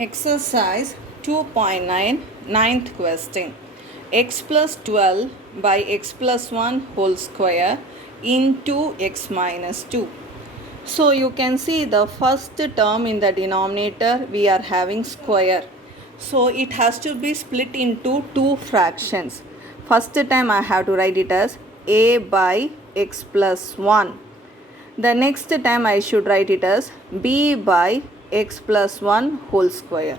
Exercise 2.9 ninth question. X plus 12 by x plus 1 whole square into x minus 2. So you can see the first term in the denominator we are having square. So it has to be split into two fractions. First time I have to write it as a by x plus 1. The next time I should write it as b by x plus 1 whole square.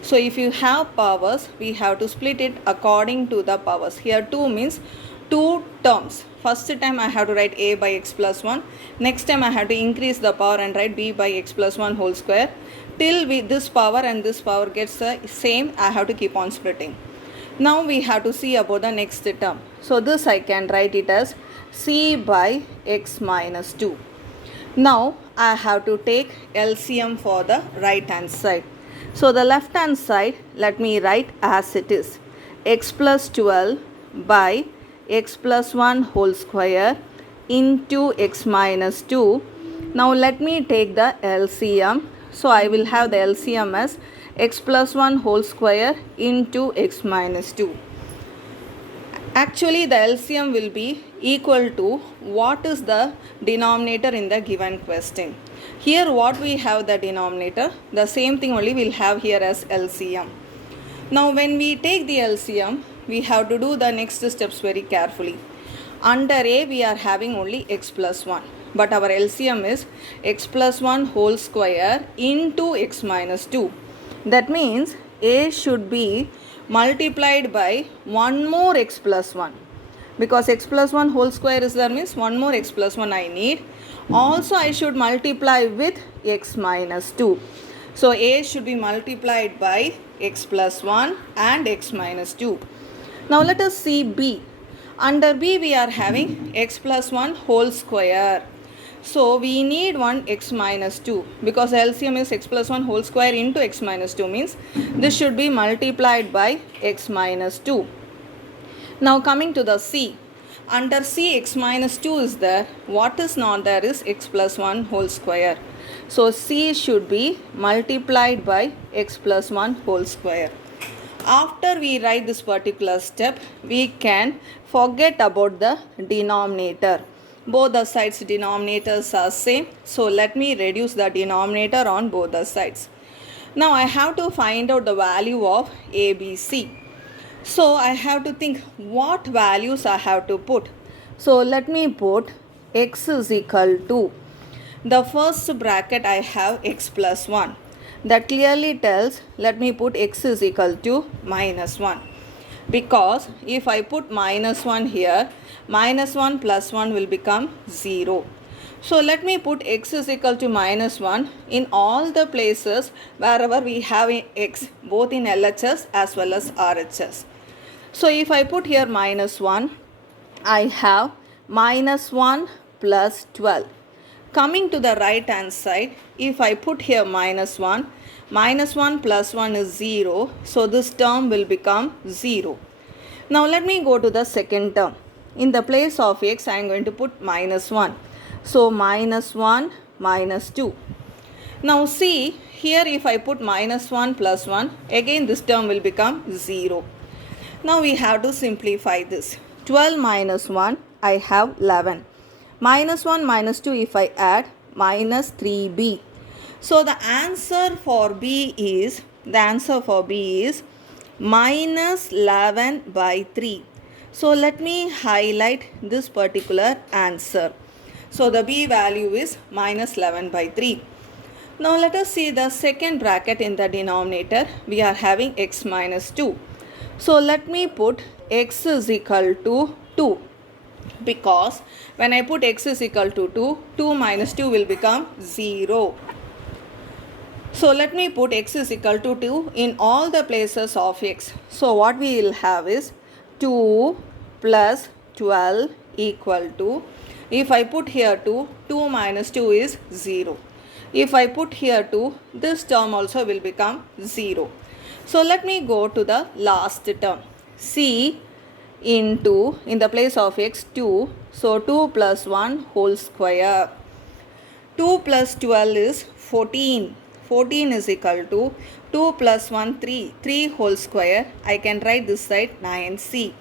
So if you have powers, we have to split it according to the powers. Here 2 means two terms. First time I have to write a by x plus 1. Next time I have to increase the power and write b by x plus 1 whole square. Till this power and this power gets the same, I have to keep on splitting. Now we have to see about the next term. So this I can write it as c by x minus 2. Now I have to take LCM for the right hand side. So the left hand side, let me write as it is. X plus 12 by x plus 1 whole square into x minus 2. Now let me take the LCM. So I will have the LCM as x plus 1 whole square into x minus 2. Actually the LCM will be equal to what is the denominator in the given question. Here what we have the denominator, the same thing only we'll have here as LCM. Now when we take the LCM, we have to do the next steps very carefully. Under A we are having only x plus 1. But our LCM is x plus 1 whole square into x minus 2. That means A should be multiplied by one more x plus 1. Because x plus 1 whole square is there means one more x plus 1 I need. Also I should multiply with x minus 2. So A should be multiplied by x plus 1 and x minus 2. Now let us see B. Under B we are having x plus 1 whole square. So we need one x minus 2 because LCM is x plus 1 whole square into x minus 2 means this should be multiplied by x minus 2. Now coming to the C. Under C x minus 2 is there. What is not there is x plus 1 whole square. So C should be multiplied by x plus 1 whole square. After we write this particular step, we can forget about the denominator. Both the sides denominators are same. So let me reduce the denominator on both the sides. Now I have to find out the value of ABC. So I have to think what values I have to put. So let me put x is equal to, the first bracket I have x plus 1. That clearly tells, let me put x is equal to minus 1. Because if I put minus 1 here, minus 1 plus 1 will become 0. So let me put x is equal to minus 1 in all the places wherever we have x, both in LHS as well as RHS. So if I put here minus 1, I have minus 1 plus 12. Coming to the right hand side, if I put here minus 1 plus 1 is 0. So this term will become 0. Now let me go to the second term. In the place of x, I am going to put minus 1. So minus 1 minus 2. Now see, here if I put minus 1 plus 1, again this term will become 0. Now we have to simplify this. 12 minus 1, I have 11. Minus 1 minus 2 if I add, minus 3b. So the answer for B is minus 11 by 3. So let me highlight this particular answer. So the B value is minus 11 by 3. Now let us see the second bracket in the denominator. We are having x minus 2. So let me put x is equal to 2. Because when I put x is equal to 2, 2 minus 2 will become 0. So let me put x is equal to 2 in all the places of x. So what we will have is 2 plus 12 equal to, if I put here 2, 2 minus 2 is 0. If I put here 2, this term also will become 0. So let me go to the last term. C into, in the place of x, 2. So 2 plus 1 whole square. 2 plus 12 is 14. 14 is equal to 2 plus 1 3, 3 whole square. I can write this side 9c.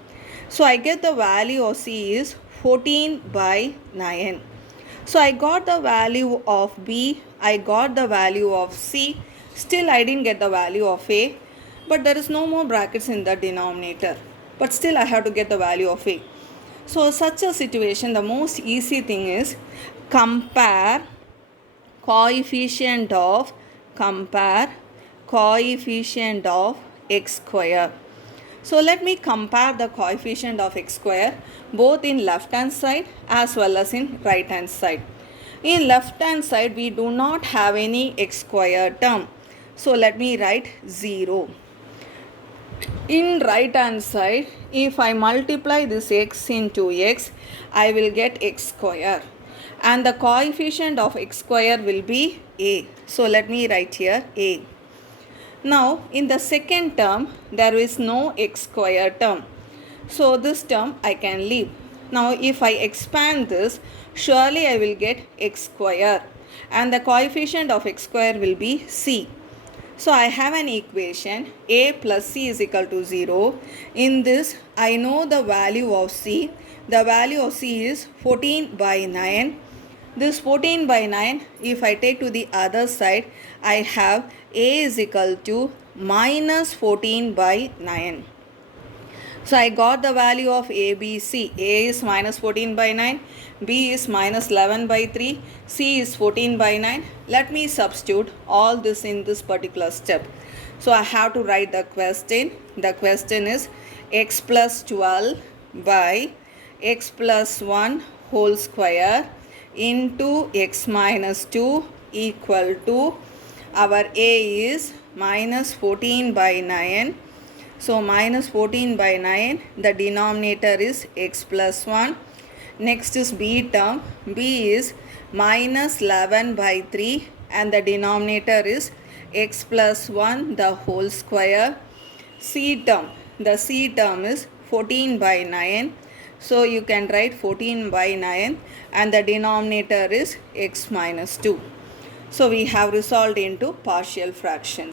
So I get the value of c is 14 by 9. So I got the value of b, I got the value of c, still I didn't get the value of a, but there is no more brackets in the denominator, but still I have to get the value of a. So such a situation, the most easy thing is compare coefficient of x square. So let me compare the coefficient of x square both in left hand side as well as in right hand side. In left hand side we do not have any x square term. So let me write 0. In right hand side, if I multiply this x into x, I will get x square. And the coefficient of x square will be a. So let me write here a. Now in the second term, there is no x square term. So this term I can leave. Now if I expand this, surely I will get x square. And the coefficient of x square will be c. So I have an equation a plus c is equal to 0. In this I know the value of c. The value of c is 14 by 9. This 14 by 9, if I take to the other side, I have a is equal to minus 14 by 9. So I got the value of a, b, c. A is minus 14 by 9, b is minus 11 by 3, c is 14 by 9. Let me substitute all this in this particular step. So I have to write the question. The question is x plus 12 by x plus 1 whole square into x minus 2 equal to, our a is minus 14 by 9. So minus 14 by 9, the denominator is x plus 1. Next is b term. B is minus 11 by 3 and the denominator is x plus 1 the whole square. C term. The c term is 14 by 9. So you can write 14 by 9 and the denominator is x minus 2. So we have resolved into partial fractions.